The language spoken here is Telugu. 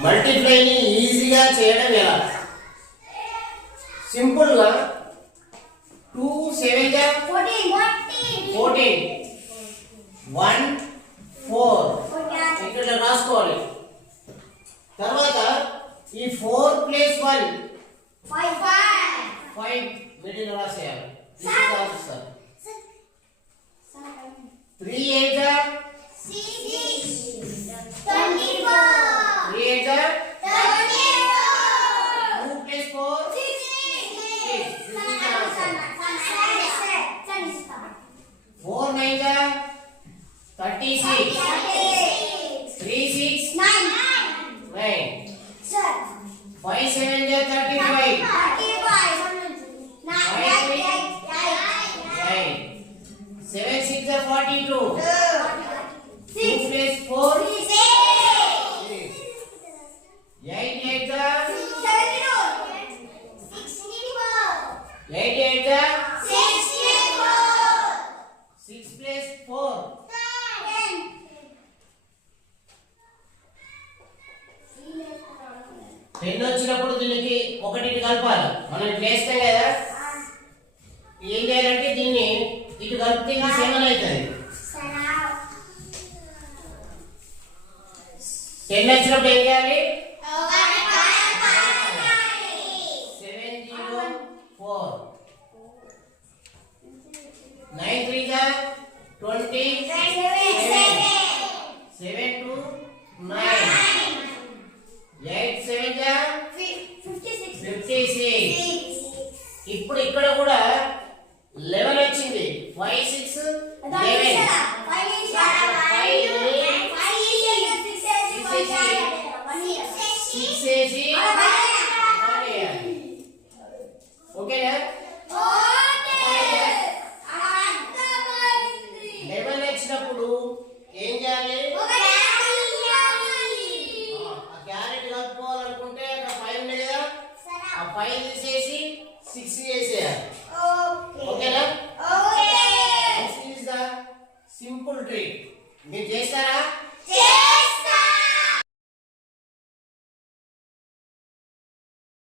మల్టిప్లైని ఈజీగా చేయడం ఎలా? సింపుల్ గా 2 7 जा 14 1 4 ఇక్కడ రాసుకోవాలి. తర్వాత ఈ 4 ప్లస్ 1 5 మిడిల్ రాసేయాలి. సార్ 3 8 जा 24 3 8 जा 2 plus 4 4 9 जा 36 3 6 9 5 7 जा 35 7 6 जा 42 2 plus 4 8 8 जा 8 8 जा 6 plus 4 10 వచ్చినప్పుడు దీనికి ఒకటి కలపాలి. మనం ఇట్లా వేస్తాం కదా, ఏం చేయాలంటే దీన్ని ఇటు కలిపితే 7 అవుతుంది. 10 వచ్చినప్పుడు ఏం చేయాలి? 7 0 4 9 3 जा 20 7 2 9 8 7 जा 56. ఇప్పుడు ఇక్కడ కూడా 11 వచ్చింది. 5 6 11 ఓకేనా? 11 వచ్చినప్పుడు ఏం చేయాలి? ఆ క్యారెట్ కలుపుకోవాలనుకుంటే అక్కడ 5 ఉంది కదా, ఆ 5 తీసేసి 6 చేసేయాలి. ఓకేనా? This is the simple trick. మీరు చేస్తారా?